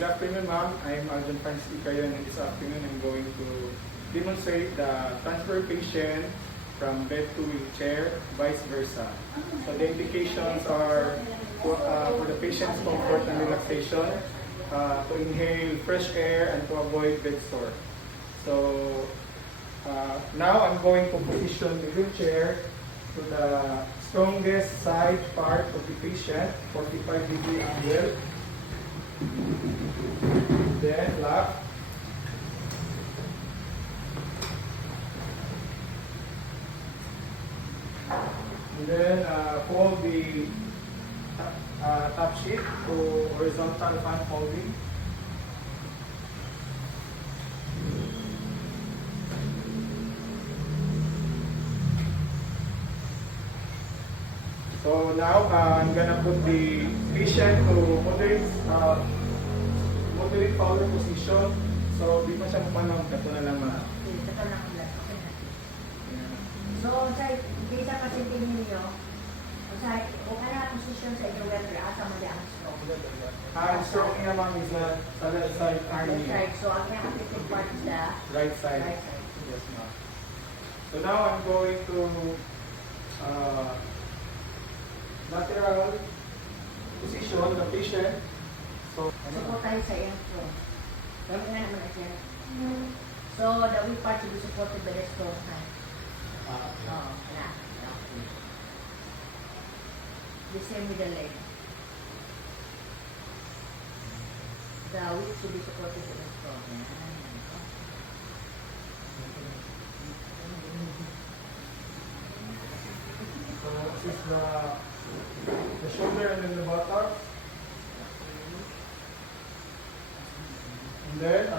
Good afternoon, ma'am. I'm John Francis Ikayan, and this afternoon I'm going to demonstrate the transfer patient from bed to wheelchair, vice versa. So the indications are for the patient's comfort and relaxation, to inhale fresh air and to avoid bed sore. So now I'm going to position the wheelchair to the strongest side part of the patient, 45-degree angle. Then lock. And then fold the top sheet to horizontal fan folding. So now I'm gonna put the patient to moderate power position. So di pa siya mapanog, kato na lang ma. Ito lang ulit. Okay na. So, hindi sa pasintin ninyo, kung ano ang posisyon sa inyong letter, asa mo ang stroke. Ang stroke niya ma'am is sa left side arm niya. Right, so ang affected part is the Right side. right side. Yes ma'am. So now I'm going to lateral position the patient. So Support tayo sa iyong stroke. Gawin nga naman na siya. So, the weak part should be supported by the strong hand. Oo, na. The same with the leg. The weak should be supported by the strong. So this is the shoulder and then the buttock. And then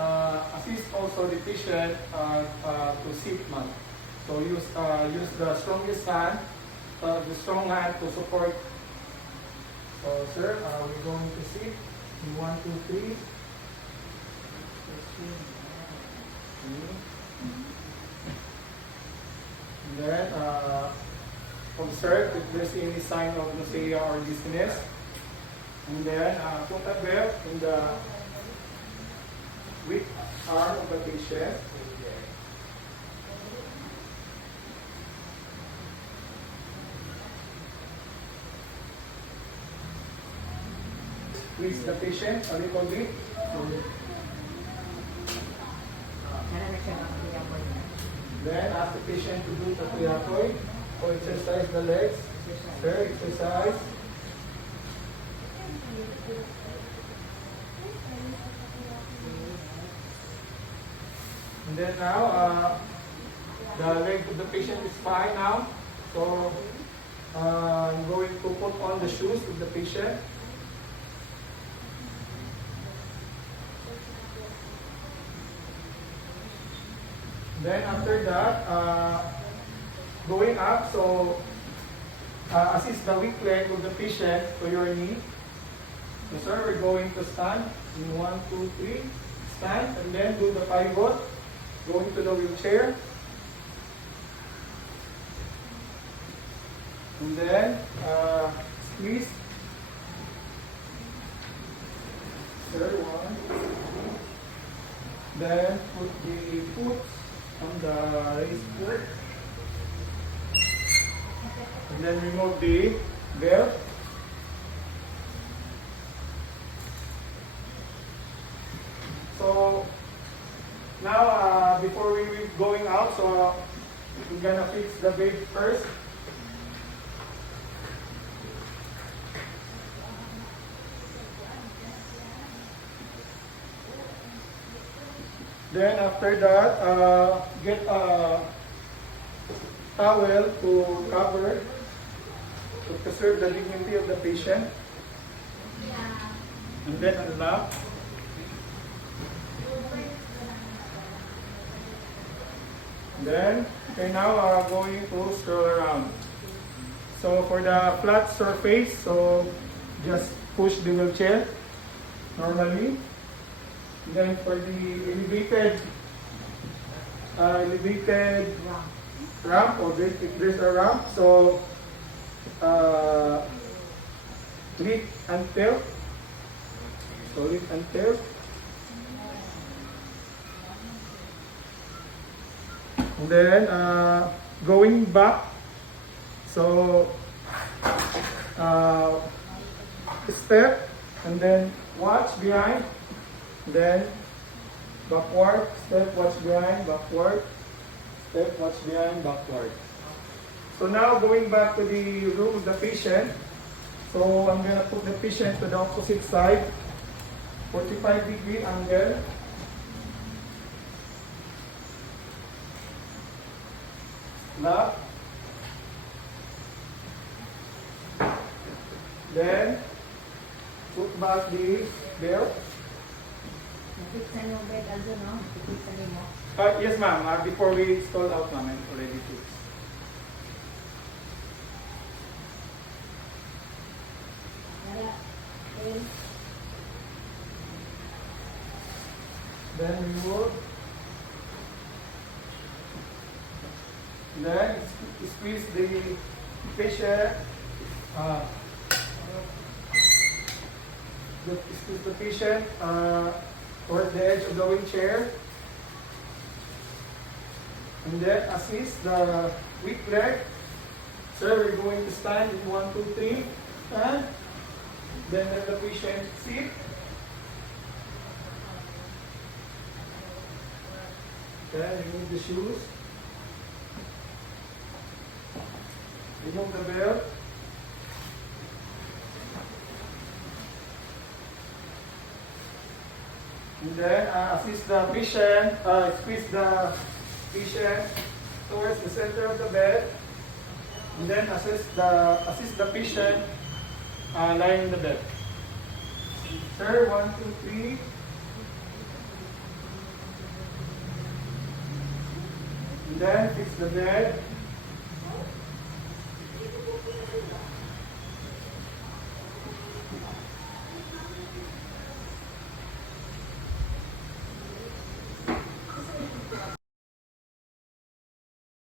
assist also the patient to sit ma'am. So use the strongest hand, the strong hand to support. So sir, we're going to sit in 1, 2, 3. And then observe if there's any sign of nausea or dizziness. And then put a belt in the weak arm of the patient. Squeeze the patient a little bit. Sana na siya makakiyapon na. Then ask the patient to do the triathlon or exercise the legs. Sir, exercise. And then now, the leg of the patient is fine now. So, I'm going to put on the shoes of the patient. Then after that, going up, so assist the weak leg of the patient to your knee. So sir, we're going to stand in 1, 2, 3. Stand and then do the pivot. Going to the wheelchair. And then squeeze. Sir, 1, 2. Then put the foot on the raised foot. And then remove the belt. So now before we going out, so we're gonna fix the bed first. Then after that, get a towel to cover to preserve the dignity of the patient. And then unlock. Then, okay, now going to stroll around. So for the flat surface, so just push the wheelchair normally. Then for the elevated ramp, or if there's a ramp, so lift and tilt. Hold it until. And then, going back. So, step, and then watch behind, then backward, step, watch behind, backward, step, watch behind, backward. So now going back to the room of the patient. So I'm gonna put the patient to the opposite side, 45-degree angle. Left. Then, put back the belt. Nakikita niyo bed, Aldo, no? Nakikita niyo mo. Yes, ma'am. Before we install out, ma'am, I'm already fixed. Kaya, okay. Then remove. Then squeeze the patient. Squeeze the patient toward the edge of the wheelchair. And then assist the weak leg. Sir, we're going to stand in 1, 2, 3. Stand. Then let the patient sit. Then remove the shoes. Remove the belt. And then assist the patient, squeeze the patient towards the center of the bed. And then assist the patient lying in the bed. Sir, 1, 2, 3. And then fix the bed.